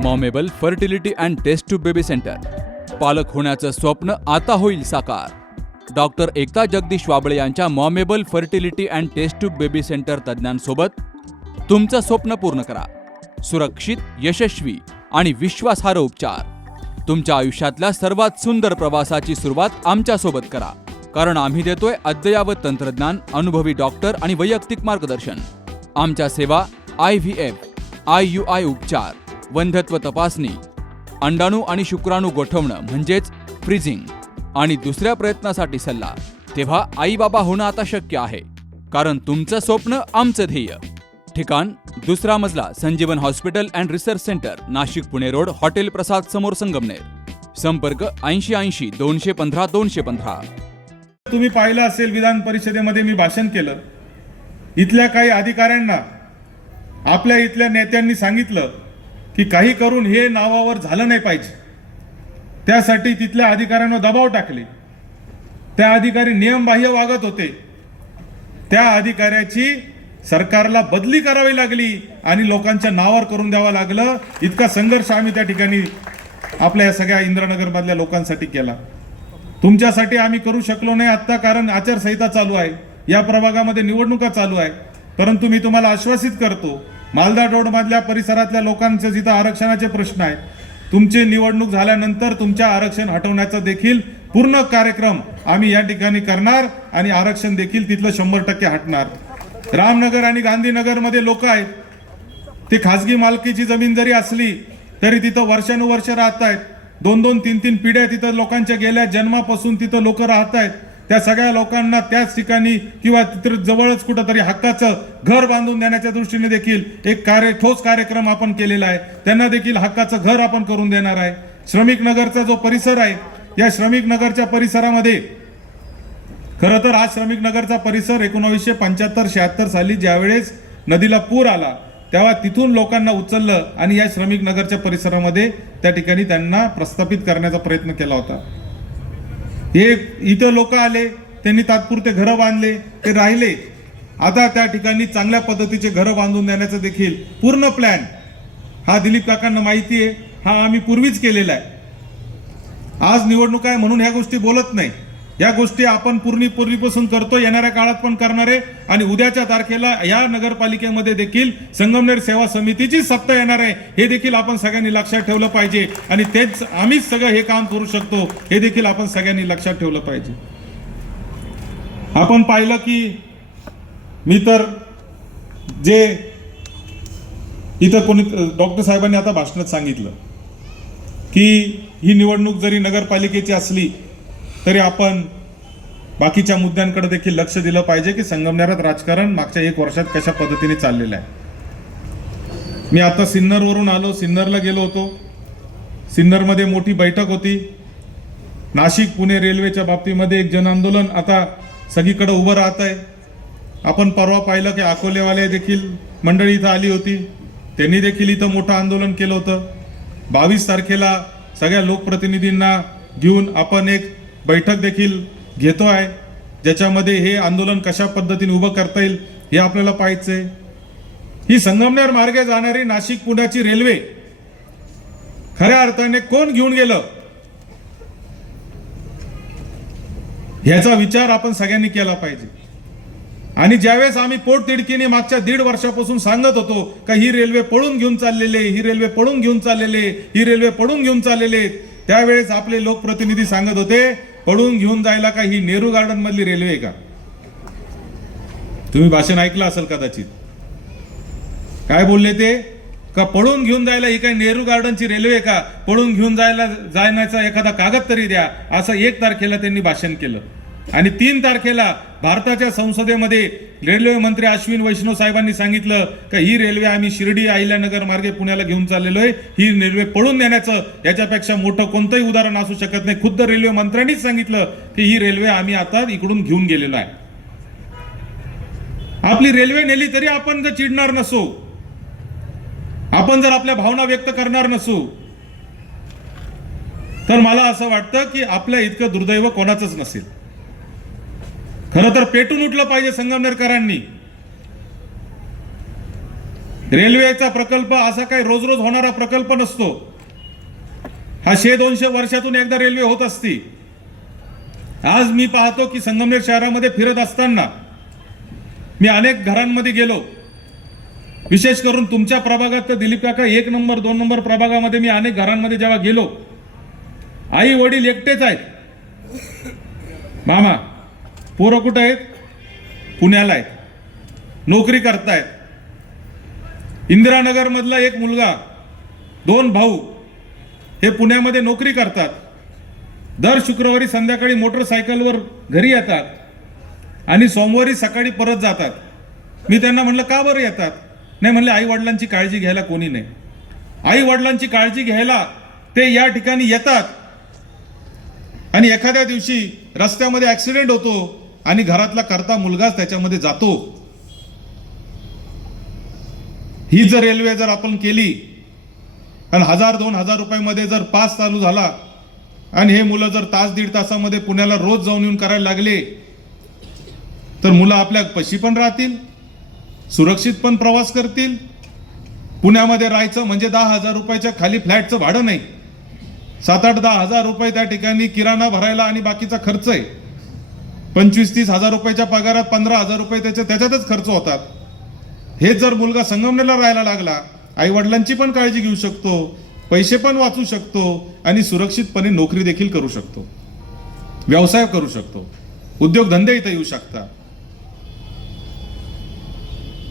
मॉमेबल fertility and test tube baby centre. पालक होण्याचं स्वप्न आता होईल साकार. डॉक्टर एकता जगदीश वाबळे यांच्या मॉमेबल fertility and test tube baby centre तज्ज्ञांसोबत तुमचं स्वप्न पूर्ण करा. सुरक्षित, यशस्वी आणि विश्वासार्ह उपचार. तुमच्या आयुष्यातल्या सर्वात सुंदर प्रवासाची सुरुवात आमच्यासोबत करा, कारण आम्ही देतोय अद्ययावत तंत्रज्ञान, अनुभवी डॉक्टर आणि वैयक्तिक मार्गदर्शन. आमच्या सेवा IVF, IUI उपचार, वंध्यत्व तपासणी, अंडाणू आणि शुक्राणू गोठवणं म्हणजेच फ्रीजिंग आणि दुसऱ्या प्रयत्नासाठी सल्ला. तेव्हा आई बाबा होणं आता शक्य आहे, कारण तुमचं स्वप्न आमचं ध्येय. ठिकाण 2रा मजला, Sanjeevan hospital and research centre, Nashik Pune road, hotel Prasad समोर, संगमनेर. संपर्क 8080 215 215. तुम्ही पाहिलं असेल, विधान परिषदेमध्ये मी भाषण केलं. इथल्या काही अधिकाऱ्यांना आपल्या इथल्या नेत्यांनी सांगितलं की काही करून हे नावावर झालं नाही पाहिजे. त्यासाठी तिथल्या अधिकाऱ्यांवर दबाव टाकले. त्या अधिकारी नियमबाह्य वागत होते. त्या अधिकाऱ्याची सरकारला बदली करावी लागली आणि लोकांच्या नावावर करून द्यावं लागलं. इतका संघर्ष आम्ही त्या ठिकाणी आपल्या या सगळ्या इंद्रनगर मधल्या लोकांसाठी केला. तुमच्यासाठी आम्ही करू शकलो नाही आता, कारण आचारसंहिता चालू आहे, या प्रभागामध्ये निवडणुका चालू आहे. परंतु मी तुम्हाला आश्वासित करतो, मालदा रोड मधल्या परिसरातल्या लोकांचे जिथं आरक्षणाचे प्रश्न आहेत, तुमची निवडणूक झाल्यानंतर तुमच्या आरक्षण हटवण्याचा देखील पूर्ण कार्यक्रम आम्ही या ठिकाणी करणार आणि आरक्षण देखील तिथलं 100% हटणार. रामनगर आणि गांधीनगर मध्ये लोक आहेत, ते खासगी मालकीची जमीन जरी असली तरी तिथं वर्षानुवर्ष राहत आहेत. 2-2, 3-3 पिढ्या तिथं लोकांच्या गेल्या, जन्मापासून तिथं लोक राहत आहेत. त्या सगळ्या लोकांना त्याच ठिकाणी किंवा तिथं जवळच कुठंतरी हक्काचं घर बांधून देण्याच्या दृष्टीने देखील एक ठोस कार्यक्रम आपण केलेला आहे. त्यांना देखील हक्काचं घर आपण करून देणार आहे. श्रमिक नगरचा जो परिसर आहे, या श्रमिक नगरच्या परिसरामध्ये खरं तर हा श्रमिक नगरचा परिसर 1975-76 साली ज्यावेळेस नदीला पूर आला तेव्हा तिथून लोकांना उचललं आणि या श्रमिक नगरच्या परिसरामध्ये त्या ठिकाणी त्यांना प्रस्थापित करण्याचा प्रयत्न केला होता. इथं लोक आले, त्यांनी तात्पुरते घरं बांधले, ते राहिले. आता त्या ठिकाणी चांगल्या पद्धतीचे घरं बांधून देण्याचा देखील पूर्ण प्लॅन हा दिलीप काकांना माहिती आहे, हा आम्ही पूर्वीच केलेला आहे. आज निवडणूक आहे म्हणून ह्या गोष्टी बोलत नाही. या गोष्टी आपण पूर्वीपासून करतो, येणाऱ्या काळात पण करणार आहे. आणि उद्याच्या तारखेला या नगरपालिकेमध्ये देखील संगमनेर सेवा समितीची सत्ता येणार आहे, हे देखील आपण सगळ्यांनी लक्षात ठेवलं पाहिजे. आणि तेच आम्हीच सगळं हे काम करू शकतो, हे देखील आपण सगळ्यांनी लक्षात ठेवलं पाहिजे. आपण पाहिलं की मी तर जे इथं कोणी डॉक्टर साहेबांनी आता भाषणात सांगितलं की ही निवडणूक जरी नगरपालिकेची असली तरी आपण बाकीच्या मुद्द्यांकडे देखील लक्ष दिलं पाहिजे की संगमनेरात राजकारण मागच्या 1 वर्षात कशा पद्धतीने चाललेलं आहे. मी आता सिन्नरवरून आलो, सिन्नरला गेलो होतो. सिन्नरमध्ये मोठी बैठक होती. नाशिक पुणे रेल्वेच्या बाबतीमध्ये एक जन आंदोलन आता सगळीकडे उभं राहत आहे. आपण परवा पाहिलं की अकोलेवाले देखील मंडळी इथं आली होती, त्यांनी देखील इथं मोठं आंदोलन केलं होतं. 22 तारखेला सगळ्या लोकप्रतिनिधींना घेऊन आपण एक बैठक देखील घेतो आहे, ज्याच्यामध्ये हे आंदोलन कशा पद्धतीने उभं करता येईल हे आपल्याला पाहायचंय. ही संगमनेर मार्गे जाणारी नाशिक पुण्याची रेल्वे खऱ्या अर्थाने कोण घेऊन गेलं ह्याचा विचार आपण सगळ्यांनी केला पाहिजे. आणि ज्यावेळेस आम्ही पोटतिडकीने मागच्या 1.5 वर्षापासून सांगत होतो का ही रेल्वे पळून घेऊन चाललेले, ही रेल्वे पळून घेऊन चाललेले, ही रेल्वे पळून घेऊन चाललेले, त्यावेळेस आपले लोकप्रतिनिधी सांगत होते पळून घेऊन जायला का ही नेहरू गार्डन मधली रेल्वे आहे का? तुम्ही भाषण ऐकलं असेल कदाचित. काय बोलले ते? का पळून घेऊन जायला ही काही नेहरू गार्डनची रेल्वे आहे का? पळून घेऊन जाण्याचा एखादा कागद तरी द्या, असं 1 तारखेला त्यांनी भाषण केलं. आणि 3 तारखेला भारताच्या संसदेमध्ये रेल्वे मंत्री अश्विन वैष्णव साहेबांनी सांगितलं की ही रेल्वे आम्ही शिर्डी अहिल्यानगर मार्गे पुण्याला घेऊन चाललेलो आहे, ही रेल्वे पळून नेण्याचं याच्यापेक्षा मोठं कोणतंही उदाहरण असू शकत नाही. खुद्द रेल्वे मंत्र्यांनीच सांगितलं की ही रेल्वे आम्ही आता इकडून घेऊन गेलेलो आहे. आपली रेल्वे नेली तरी आपण जर चिडणार नसू, आपण जर आपल्या भावना व्यक्त करणार नसू, तर मला असं वाटतं की आपल्या इतकं दुर्दैव कोणाचंच नसेल. खरं तर पेटून उठलं पाहिजे संगमनेरकरांनी. रेल्वेचा प्रकल्प असा काही रोज रोज होणारा प्रकल्प नसतो. हा 100-200 वर्षातून एकदा रेल्वे होत असती. आज मी पाहतो की संगमनेर शहरामध्ये फिरत असताना मी अनेक घरांमध्ये गेलो. विशेष करून तुमच्या प्रभागात तर दिलीप काका 1 नंबर 2 नंबर प्रभागामध्ये मी अनेक घरांमध्ये जेव्हा गेलो, आई वडील एकटेच आहेत. मामा पोरं कुठं आहेत? पुण्याला आहेत, नोकरी करतायत. इंदिरानगर मधला एक मुलगा, 2 भाऊ हे पुण्यामध्ये नोकरी करतात. दर शुक्रवारी संध्याकाळी मोटरसायकलवर घरी येतात आणि सोमवारी सकाळी परत जातात. मी त्यांना म्हणलं का बरं येतात? नाही म्हणले आई वडिलांची काळजी घ्यायला कोणी नाही. आई वडिलांची काळजी घ्यायला ते या ठिकाणी येतात आणि एखाद्या दिवशी रस्त्यामध्ये ऍक्सिडेंट होतो आणि घरातला करता मुलगाच त्याच्यामध्ये जातो. ही जर रेल्वे जर आपण केली आणि 1000-2000 रुपयामध्ये जर पास चालू झाला आणि हे मुलं जर तास-दीड तासामध्ये पुण्याला रोज जाऊन येऊन करायला लागले, तर मुलं आपल्या पशी पण राहतील, सुरक्षित पण प्रवास करतील. पुण्यामध्ये राहायचं म्हणजे 10,000 रुपयाच्या खाली फ्लॅटचं भाडं नाही. 7-8-10 हजार रुपये त्या ठिकाणी किराणा भरायला आणि बाकीचा खर्च आहे. 25-30 हजार रुपयाच्या पगारात 15,000 रुपये त्याच्यातच खर्च होतात. हे जर मुलगा संगमनेरला राहायला लागला, आई वडिलांची पण काळजी घेऊ शकतो, पैसे पण वाचू शकतो आणि सुरक्षितपणे नोकरी देखील करू शकतो, व्यवसाय करू शकतो, उद्योगधंदे इथे येऊ शकतात.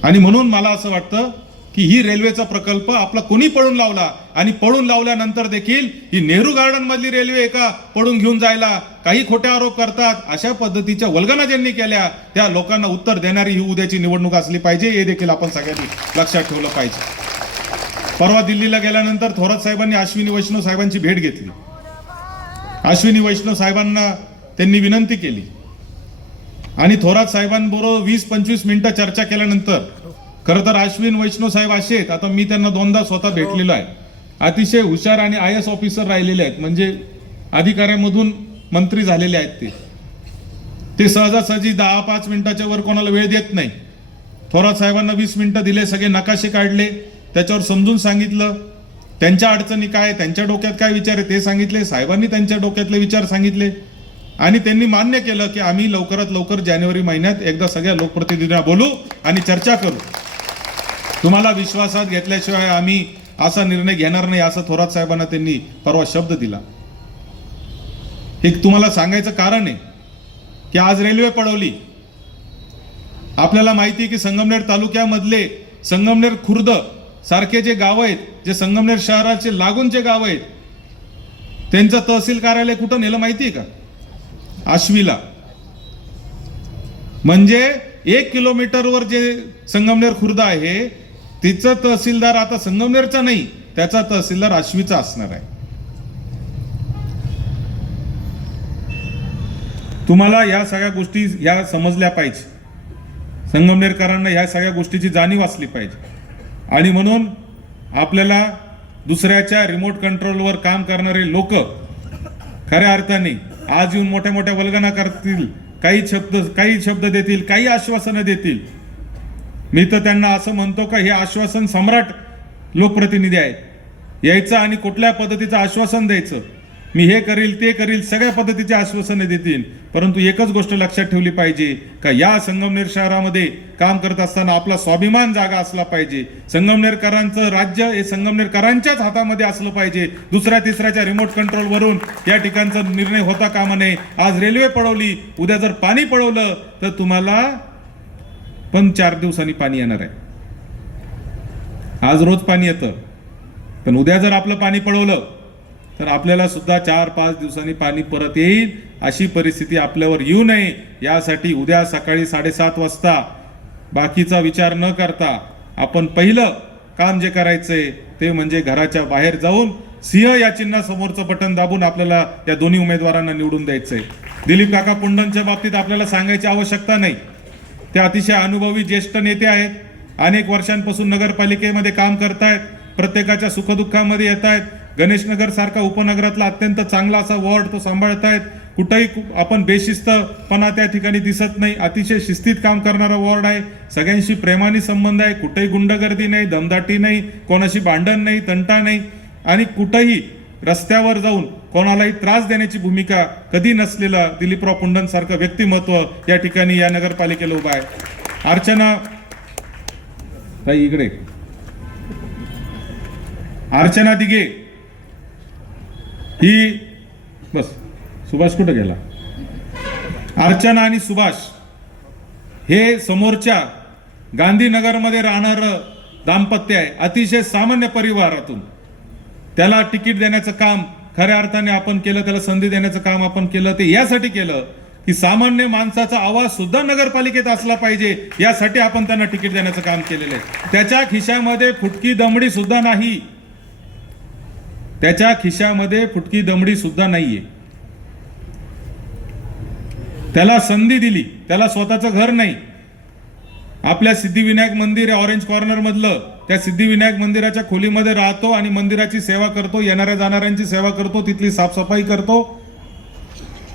आणि म्हणून मला असं वाटतं की ही रेल्वेचा प्रकल्प आपला कोणी पळून लावला आणि पळून लावल्यानंतर देखील ही नेहरू गार्डन मधली रेल्वे एका पळून घेऊन जायला काही खोटे आरोप करतात. अशा पद्धतीच्या वल्गना ज्यांनी केल्या त्या लोकांना उत्तर देणारी ही उद्याची निवडणूक असली पाहिजे, हे देखील आपण सगळ्यांनी लक्षात ठेवलं पाहिजे. परवा दिल्लीला गेल्यानंतर थोरात साहेबांनी अश्विनी वैष्णव साहेबांची भेट घेतली. अश्विनी वैष्णव साहेबांना त्यांनी विनंती केली आणि थोरात साहेबांबरोबर 20-25 मिनिटं चर्चा केल्यानंतर, खरं तर अश्विन वैष्णव साहेब असे आहेत, आता मी त्यांना 2दा स्वतः भेटलेलो आहे, अतिशय हुशार आणि IAS ऑफिसर राहिलेले आहेत, म्हणजे अधिकाऱ्यांमधून मंत्री झालेले आहेत. ते सहजासहजी 10-5 मिनिटाच्या वर कोणाला वेळ देत नाही. थोरात साहेबांना 20 मिनिटं दिले, सगळे नकाशे काढले, त्याच्यावर समजून सांगितलं, त्यांच्या अडचणी काय, त्यांच्या डोक्यात काय विचार आहे ते सांगितले, साहेबांनी त्यांच्या डोक्यातले विचार सांगितले आणि त्यांनी मान्य केलं की आम्ही लवकरात लवकर जानेवारी महिन्यात एकदा सगळ्या लोकप्रतिनिधींना बोलू आणि चर्चा करू. तुम्हाला विश्वासात घेतल्याशिवाय आम्ही असा निर्णय घेणार नाही, असं थोरात साहेबांना त्यांनी परवा शब्द दिला. हे तुम्हाला सांगायचं कारण आहे की आज रेल्वे पळवली. आपल्याला माहिती आहे की संगमनेर तालुक्यामधले संगमनेर खुर्द सारखे जे गाव आहेत, जे संगमनेर शहराचे लागूनचे गाव आहेत, त्यांचं तहसील कार्यालय कुठं नेलं माहिती आहे का? आश्वीला. म्हणजे 1 किलोमीटरवर जे संगमनेर खुर्द आहे तिचं तहसीलदार आता संगमनेरचा नाही, त्याचा तहसीलदार आश्वीचा असणार आहे. तुम्हाला या सगळ्या गोष्टी या समजल्या पाहिजे. संगमनेरकरांना या सगळ्या गोष्टीची जाणीव असली पाहिजे. आणि म्हणून आपल्याला दुसऱ्याच्या रिमोट कंट्रोलवर काम करणारे लोक खऱ्या अर्थाने आज येऊन मोठ्या मोठ्या वल्गना करतील, काही शब्द देतील, काही आश्वासनं देतील. मी तर त्यांना असं म्हणतो का हे आश्वासन सम्राट लोकप्रतिनिधी आहेत. यायचं आणि कुठल्या पद्धतीचं आश्वासन द्यायचं, मी हे करील ते करील, सगळ्या पद्धतीचे आश्वासने देतील. परंतु एकच गोष्ट लक्षात ठेवली पाहिजे का या संगमनेर शहरामध्ये काम करत असताना आपला स्वाभिमान जागा असला पाहिजे. संगमनेरकरांचं राज्य हे संगमनेरकरांच्याच हातामध्ये असलं पाहिजे. दुसऱ्या तिसऱ्याच्या रिमोट कंट्रोलवरून या ठिकाणचा निर्णय होता कामा नये. आज रेल्वे पळवली, उद्या जर पाणी पळवलं तर तुम्हाला पण 4 दिवसांनी पाणी येणार आहे. आज रोज पाणी येतं, पण उद्या जर आपलं पाणी पळवलं तर आपल्याला सुद्धा 4-5 दिवसांनी पाणी परत येईल. अशी परिस्थिती आपल्यावर येऊ नये यासाठी उद्या सकाळी 7:30 वाजता बाकीचा विचार न करता आपण पहिलं काम जे करायचंय ते म्हणजे घराच्या बाहेर जाऊन सिंह या चिन्हासमोरचं बटन दाबून आपल्याला या दोन्ही उमेदवारांना निवडून द्यायचंय. दिलीप काका पुंडनच्या बाबतीत आपल्याला सांगायची आवश्यकता नाही. ते अतिशय अनुभवी ज्येष्ठ नेते आहेत. अनेक वर्षांपासून नगरपालिकेमध्ये काम करतायत, प्रत्येकाच्या सुखदुःखामध्ये येत आहेत. गणेशनगर सारखा उपनगरातला अत्यंत चांगला असा वॉर्ड तो सांभाळतायत. कुठंही आपण बेशिस्तपणा त्या ठिकाणी दिसत नाही. अतिशय शिस्तीत काम करणारा वॉर्ड आहे. सगळ्यांशी प्रेमाने संबंध आहे. कुठेही गुंडगर्दी नाही, दमदाटी नाही, कोणाशी भांडण नाही, तंटा नाही आणि कुठंही रस्त्यावर जाऊन कोणालाही त्रास देण्याची भूमिका कधी नसलेलं दिलीपराव पुंडन सारखं व्यक्तिमत्व या ठिकाणी या नगरपालिकेला उभं आहे. अर्चना ताई इकडे, अर्चना दिघे ही बस, सुभाष कुठं गेला? अर्चना आणि सुभाष हे समोरच्या गांधीनगरमध्ये राहणारं दाम्पत्य आहे. अतिशय सामान्य परिवारातून त्याला तिकीट देण्याचं काम खऱ्या अर्थाने आपण केलं, त्याला संधी देण्याचं काम आपण केलं. ते यासाठी केलं की सामान्य माणसाचा आवाज सुद्धा नगरपालिकेत असला पाहिजे, यासाठी आपण त्यांना तिकीट देण्याचं काम केलेलं आहे. त्याच्या खिशामध्ये फुटकी दमडी सुद्धा नाही, त्याच्या खिशामध्ये फुटकी दमडी सुद्धा नाहीये. त्याला संधी दिली, त्याला स्वतःचं घर नाही. आपल्या सिद्धिविनायक मंदिर ऑरेंज कॉर्नर मधलं त्या सिद्धिविनायक मंदिराच्या खोलीमध्ये राहतो आणि मंदिराची सेवा करतो, येणाऱ्या जाणाऱ्यांची सेवा करतो, तिथली साफसफाई करतो.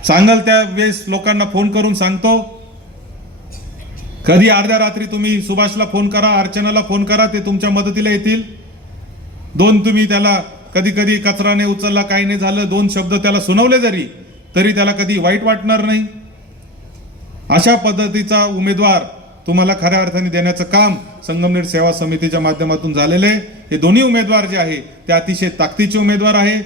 सांगाल त्या वेळेस लोकांना फोन करून सांगतो. कधी अर्ध्या रात्री तुम्ही सुभाषला फोन करा, अर्चनाला फोन करा, ते तुमच्या मदतीला येतील. तुम्ही त्याला कधी कधी कचरा नाही उचलला, काही नाही झालं, 2 शब्द त्याला सुनावले जरी तरी त्याला कधी वाईट वाटणार नाही. अशा पद्धतीचा उमेदवार तुम्हाला खऱ्या अर्थाने देण्याचं काम संगमनेर सेवा समितीच्या माध्यमातून झालेले आहे. हे दोन्ही उमेदवार जे आहे ते अतिशय ताकदीचे उमेदवार आहे,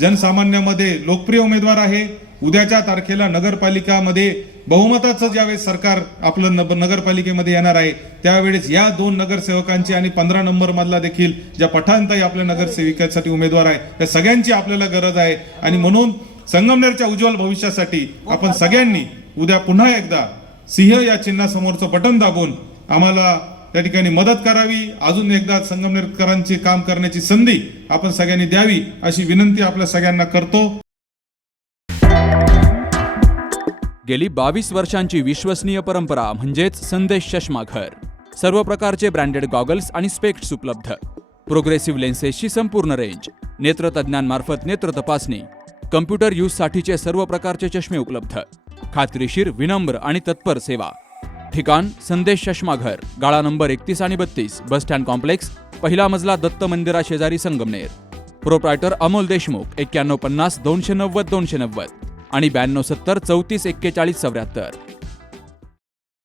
जनसामान्यामध्ये लोकप्रिय उमेदवार आहे. उद्याच्या तारखेला नगरपालिकामध्ये बहुमताचं ज्यावेळेस सरकार आपलं नगरपालिकेमध्ये येणार आहे त्यावेळेस या 2 नगरसेवकांची आणि 15 नंबर मधला देखील ज्या पठाणताई आपल्या नगरसेविकेसाठी उमेदवार आहे त्या सगळ्यांची आपल्याला गरज आहे. आणि म्हणून संगमनेरच्या उज्ज्वल भविष्यासाठी आपण सगळ्यांनी उद्या पुन्हा एकदा सिंह या चिन्हासमोरचं बटन दाबून आम्हाला त्या ठिकाणी मदत करावी. अजून एकदा संगमनेरकरांची काम करण्याची संधी आपण सगळ्यांनी द्यावी अशी विनंती आपल्या सगळ्यांना करतो. गेली 22 वर्षांची विश्वसनीय परंपरा म्हणजेच संदेश चष्माघर. सर्व प्रकारचे ब्रँडेड गॉगल्स आणि स्पेक्ट्स उपलब्ध. प्रोग्रेसिव्ह लेन्सेसची संपूर्ण रेंज. नेत्रतज्ञांमार्फत नेत्र तपासणी. कम्प्युटर यूजसाठीचे सर्व प्रकारचे चष्मे उपलब्ध. खात्रीशीर, विनम्र आणि तत्पर सेवा. ठिकाण संदेश चष्माघर, गाळा नंबर 31 आणि 32, बस स्टँड कॉम्प्लेक्स, पहिला मजला, दत्त मंदिरा शेजारी, संगमनेर. प्रोप्रायटर अमोल देशमुख. 9150 290 290 आणि 9270 34 41 74.